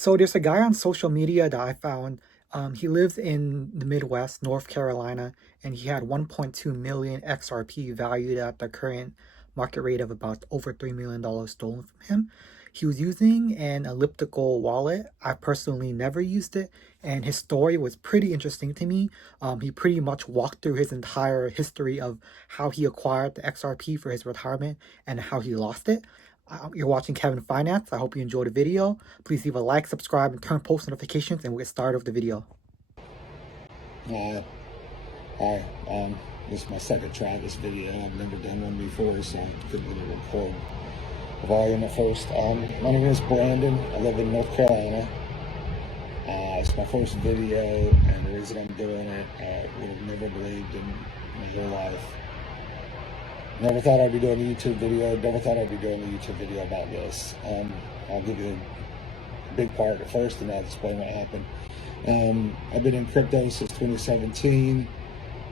So there's a guy on social media that I found. He lives in the Midwest, North Carolina, and he had 1.2 million XRP valued at the current market rate of about over $3 million stolen from him. He was using an elliptical wallet. I personally never used it, and his story was pretty interesting to me. He pretty much walked through his entire history of how he acquired the XRP for his retirement and how he lost it. You're watching Kevin Finance. I hope you enjoyed the video. Please leave a like, subscribe, and turn post notifications, and we'll get started with the video. Hi, this is my second try at this video. I've never done one before, so I couldn't really record the volume at first. My name is Brandon. I live in North Carolina. It's my first video, and the reason I'm doing it, I would have never believed in my whole life. Never thought I'd be doing a YouTube video. Never thought I'd be doing a YouTube video about this. I'll give you a big part at first, and I'll explain what happened. I've been in crypto since 2017.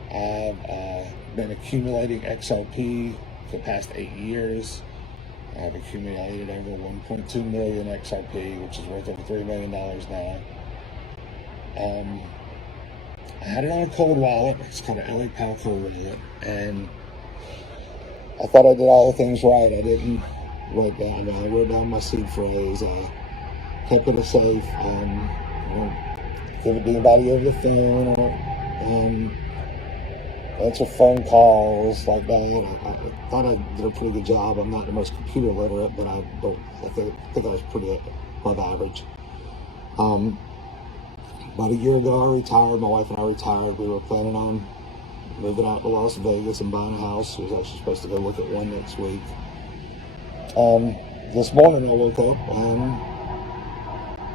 I've been accumulating XRP for the past 8 years. I've accumulated over 1.2 million XRP, which is worth over $3 million now. I had it on a cold wallet. It's called an LaRoque cold wallet, and I thought I did all the things right. I didn't write down. I wrote down my seed phrase. I kept it a safe. Give it to anybody over the phone, or answer phone calls like that. I thought I did a pretty good job. I'm not the most computer literate, but I think I was pretty above average. About a year ago, I retired. My wife and I retired. We were planning on moving out to Las Vegas and buying a house. We was actually supposed to go look at one next week. This morning I woke up and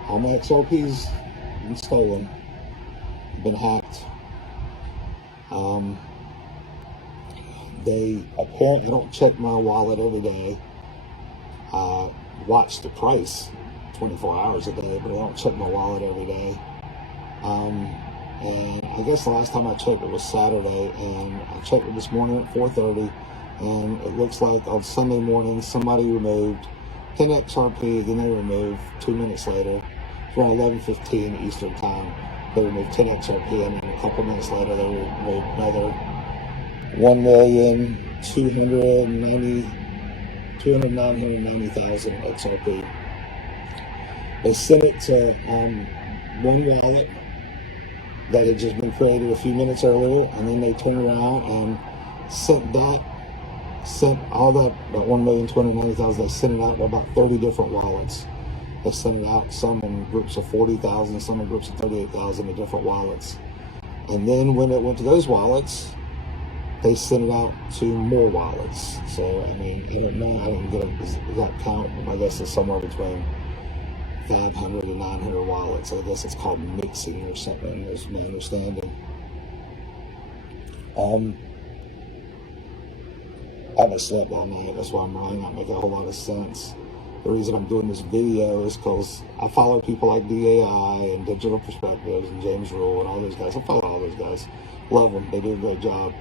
all my XRP's been stolen, been hacked. They apparently don't check my wallet every day. I watch the price 24 hours a day, but I don't check my wallet every day. And I guess the last time I checked it was Saturday, and I checked it this morning at 4:30, and it looks like on Sunday morning somebody removed 10 XRP, then they removed 2 minutes later, around 11:15 Eastern time, they removed 10 XRP, and then a couple minutes later they removed another 209,090,000 XRP. They sent it to one wallet that had just been created a few minutes earlier, and then they turned around and sent all that 1,290,000. They sent it out to about 30 different wallets. They sent it out, some in groups of 40,000, some in groups of 38,000 to different wallets. And then when it went to those wallets, they sent it out to more wallets. So, I mean, I don't know, I didn't get an exact count, but I guess it's somewhere between 500 and 900 wallets. I guess it's called mixing or something, is my understanding. I haven't slept all night. That's why I'm really not making a whole lot of sense. The reason I'm doing this video is because I follow people like DAI and Digital Perspectives and James Rule and all those guys. I follow all those guys. Love them. They do a great job.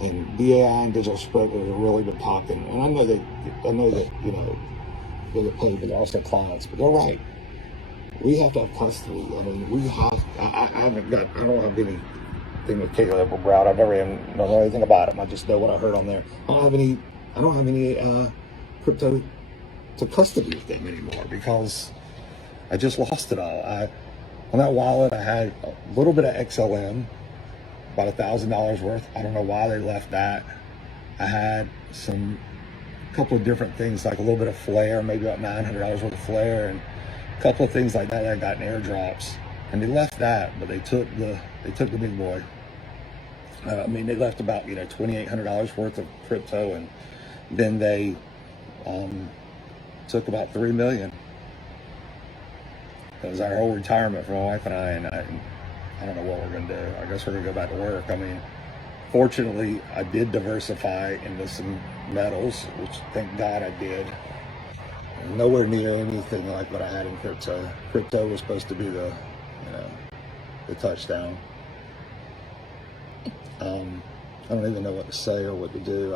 And DAI and Digital Perspectives have really been talking. And I know that you know, they get paid, but they're also clients. But they're right. We have to have custody. I mean, we have. I don't have anything with Caleb or Brown. I've never even don't know anything about him. I just know what I heard on there. I don't have any crypto to custody with them anymore because I just lost it all. On that wallet, I had a little bit of XLM, about $1,000 worth. I don't know why they left that. I had a couple of different things, like a little bit of Flare, maybe about $900 worth of Flare, and a couple of things like that I got in airdrops. And they left that, but they took the big boy. I mean, they left about $2,800 worth of crypto, and then they took about $3 million. That was our whole retirement for my wife and I don't know what we're going to do. I guess we're going to go back to work. I mean, fortunately, I did diversify into some metals, which thank God I did. Nowhere near anything like what I had in crypto. Crypto was supposed to be the touchdown. I don't even know what to say or what to do.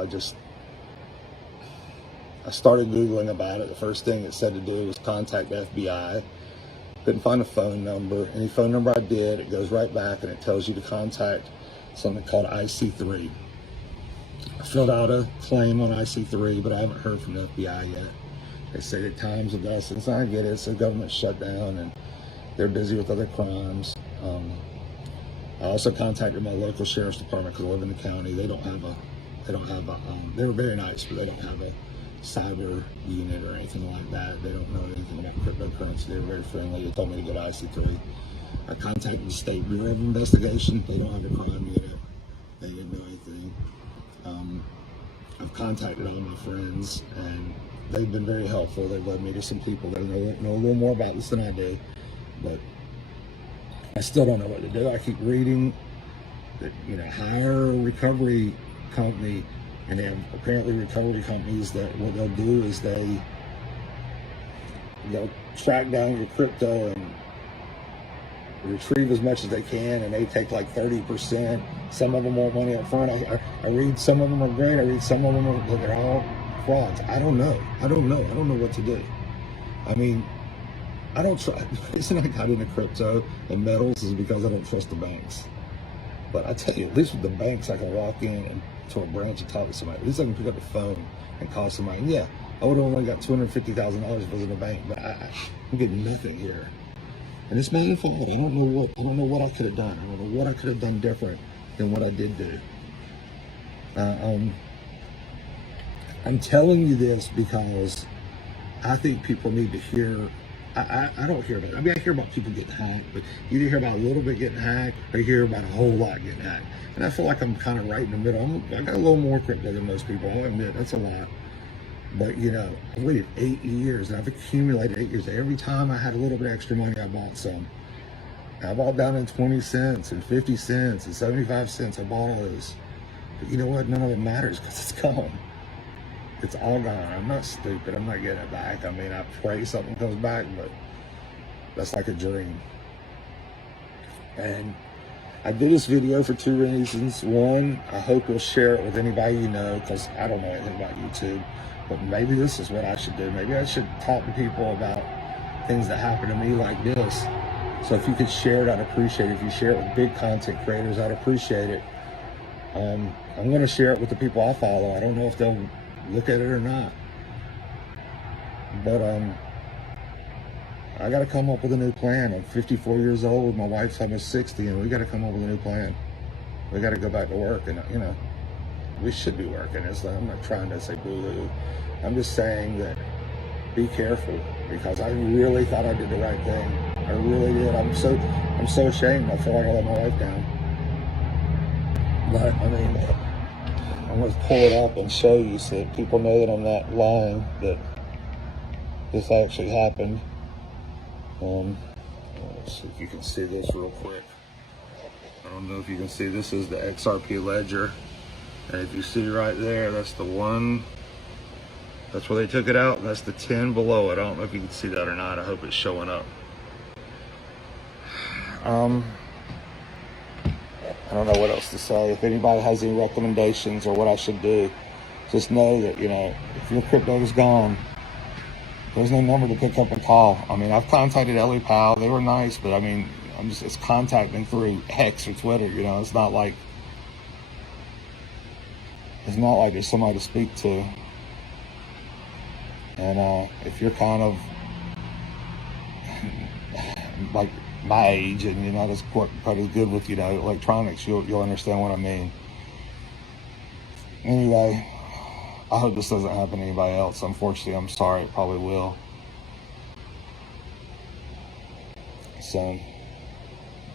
I started Googling about it. The first thing it said to do was contact FBI. Couldn't find a phone number. Any phone number I did, it goes right back and it tells you to contact something called IC3. I filled out a claim on IC3, but I haven't heard from the FBI yet. They say that times of essence. I get it. It's a government shutdown and they're busy with other crimes. I also contacted my local sheriff's department because I live in the county. They were very nice, but they don't have a cyber unit or anything like that. They don't know anything about cryptocurrency. They were very friendly. They told me to go to IC3. I contacted the State Bureau of Investigation. They don't have a crime unit. They didn't know anything. I've contacted all my friends, and they've been very helpful. They've led me to some people that know a little more about this than I do, but I still don't know what to do. I keep reading that, hire a recovery company, and they have apparently recovery companies that what they'll do is they'll track down your crypto and retrieve as much as they can, and they take like 30%. Some of them want money up front. I read some of them are great. I read some of them but they're all frauds. I don't know what to do. I mean, I don't try. The reason I got into crypto and metals is because I don't trust the banks. But I tell you, at least with the banks, I can walk in and to a branch and talk to somebody. At least I can pick up the phone and call somebody. And yeah, I would have only got $250,000 if I was in the bank, but I'm getting nothing here. And it's my own fault. I don't know what I could have done. I don't know what I could have done different than what I did do. I'm telling you this because I think people need to hear. I don't hear about it. I mean, I hear about people getting hacked, but you either hear about a little bit getting hacked or you hear about a whole lot getting hacked. And I feel like I'm kind of right in the middle. I got a little more crypto than most people. I'll admit that's a lot. But I've waited 8 years and I've accumulated 8 years. Every time I had a little bit extra money, I bought some. I bought down in 20 cents and 50 cents and 75 cents. I bought all those. But you know what? None of it matters because it's gone. It's all gone. I'm not stupid. I'm not getting it back. I mean, I pray something comes back, but that's like a dream. And I did this video for 2 reasons. One, I hope you'll share it with anybody you know, because I don't know anything about YouTube. But maybe this is what I should do. Maybe I should talk to people about things that happen to me like this. So if you could share it, I'd appreciate it. If you share it with big content creators, I'd appreciate it. I'm going to share it with the people I follow. I don't know if they'll look at it or not. But I got to come up with a new plan. I'm 54 years old. My wife's almost 60, and we got to come up with a new plan. We got to go back to work, and we should be working. I'm not trying to say boo-hoo. I'm just saying that be careful, because I really thought I did the right thing. I really did. I'm so ashamed. I feel like I let my wife down. But I mean, I'm going to pull it up and show you so that people know that I'm not lying, that this actually happened. Let's see if you can see this real quick. I don't know if you can see, this is the XRP ledger. And if you see right there, that's the one, that's where they took it out. And that's the 10 below it. I don't know if you can see that or not. I hope it's showing up. I don't know what else to say. If anybody has any recommendations or what I should do, just know that, if your crypto is gone, there's no number to pick up and call. I mean, I've contacted LA Pal. They were nice, but I mean, it's contacting through X or Twitter, It's not like there's somebody to speak to. And if you're kind of like my age and you're not as quite as good with electronics, you'll understand what I mean. Anyway, I hope this doesn't happen to anybody else. Unfortunately, I'm sorry, it probably will. So,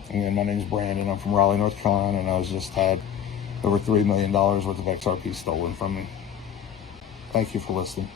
again, my name's Brandon. I'm from Raleigh, North Carolina, and I just had over $3 million worth of XRP stolen from me. Thank you for listening.